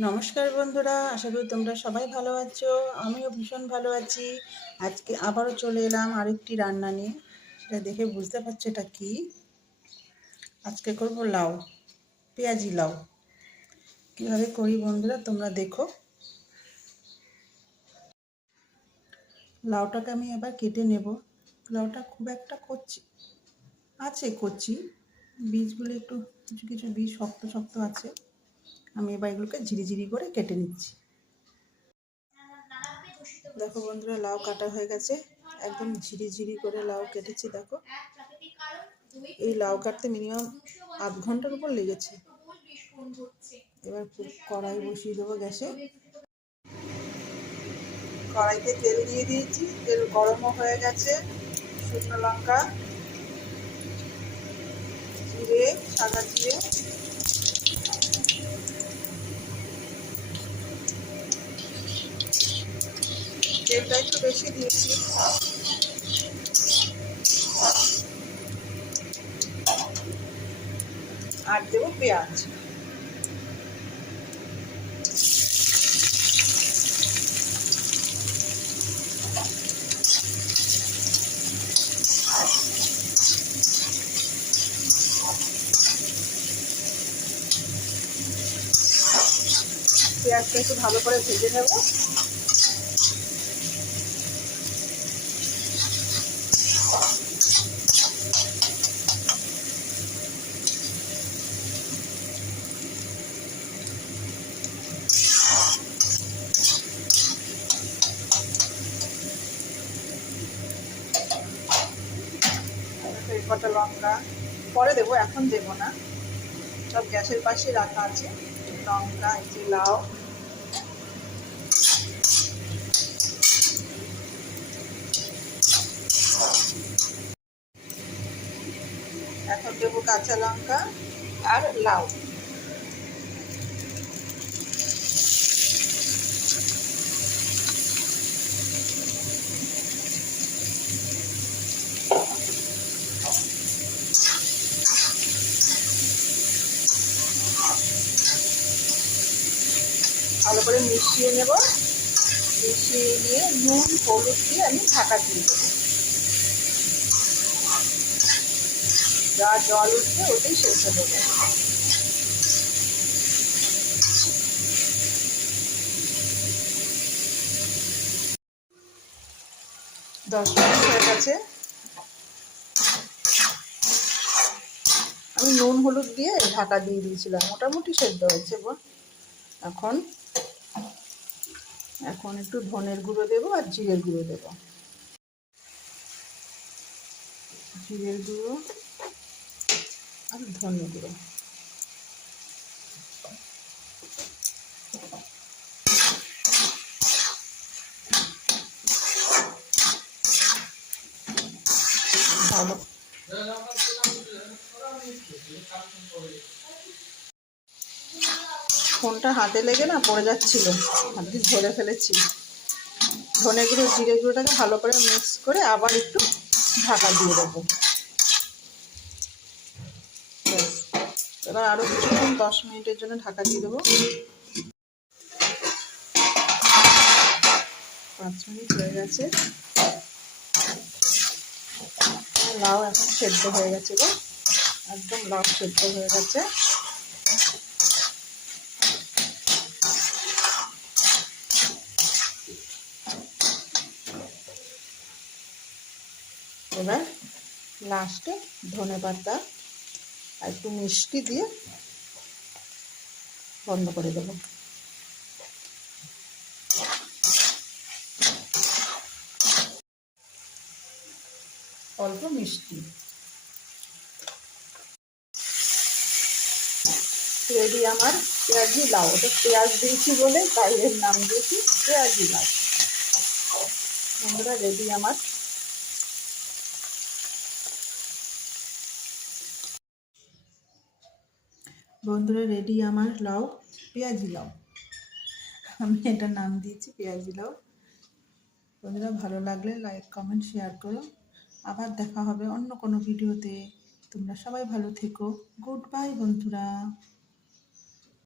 নমস্কার বন্ধুরা, আশা করি তোমরা সবাই ভালো আছো, আমিও ভীষণ ভালো আছি। আজকে আবারও চলে এলাম আরেকটি রান্না নিয়ে, সেটা দেখে বুঝতে পারছ এটা কি? আজকে করব লাউ, পেঁয়াজি লাউ। কীভাবে করি বন্ধুরা, তোমরা দেখো। লাউটাকে আমি এবার কেটে নেব। লাউটা খুব একটা করছি, আছে করছি, বীজগুলো একটু, কিছু কিছু বীজ শক্ত শক্ত আছে। আমি এবার এগুলোকে ঝিরিঝিরি করে কেটে নিচ্ছি। দেখো বন্ধুরা, লাউ কাটা হয়ে গেছে। একদম ঝিরিঝিরি করে লাউ কেটেছি, দেখো। এই লাউ কাটতে মিনিমাম আধ ঘণ্টার উপর লেগেছে। এবার কড়াই বসিয়ে দেবো গ্যাসে। কড়াইতে তেল দিয়ে দিয়েছি, তেল গরমও হয়ে গেছে, শুকনো লঙ্কা, জিরে, সাদা জিরে তেলটা একটু বেশি দিয়েছি। আর দেবো পেঁয়াজ। পেঁয়াজটা একটু ভালো করে ভেজে নেব। কটা লঙ্কা পরে দেবো, এখন দেবো না। সব গ্যাসের পাশে রাখা আছে। লঙ্কা, এই যে লাউ। এখন দেবো কাঁচা লঙ্কা আর লাউ। ভালো করে মিশিয়ে নেব। মিশিয়ে নিয়ে নুন, হলুদ দিয়ে আমি ঢাকা দিয়ে দেবো। যা জল উঠবে ওটাই হয়ে যাবে। দশ মিনিট হয়ে গেছে। আমি নুন, হলুদ দিয়ে ঢাকা দিয়ে দিয়েছিলাম। মোটামুটি সেদ্ধ হয়েছে এখন এখন একটু ধনের গুঁড়ো দেবো আর জিরের গুঁড়ো দেবো। জিরের গুঁড়ো আর ধনে গুঁড়ো। ভালো ফোনটা হাতে লেগে না পড়ে যাচ্ছিল। হাতে ধরে ফেলেছি। ধনে গুঁড়ো, জিরে গুঁড়োটাকে ভালো করে মিক্স করে আবার একটু ঢাকা দিয়ে দেবো। এবার আরও কিছুক্ষণ, দশ মিনিটের জন্য ঢাকা দিয়ে দেবো। পাঁচ মিনিট হয়ে গেছে। লাউ এখন সেদ্ধ হয়ে গেছে গো। একদম লাউ সেদ্ধ হয়ে গেছে। এবার লাস্টে ধনে পাতা আর একটু মিষ্টি দিয়ে বন্ধ করে দেবো। অল্প মিষ্টি। রেডি আমার পেঁয়াজি লাউ। ওটা পেঁয়াজ দিয়েছি বলে তাই এর নাম দিয়েছি পেঁয়াজি লাউ। বন্ধুরা, রেডি আমার বন্ধুরা রেডি আমার? লাউ পেঁয়াজি লাউ আমি এটার নাম দিয়েছি, পেঁয়াজি লাউ বন্ধুরা, ভালো লাগলে লাইক কমেন্ট শেয়ার করো। আবার দেখা হবে অন্য কোনো ভিডিওতে তোমরা সবাই ভালো থেকো। গুড বাই বন্ধুরা।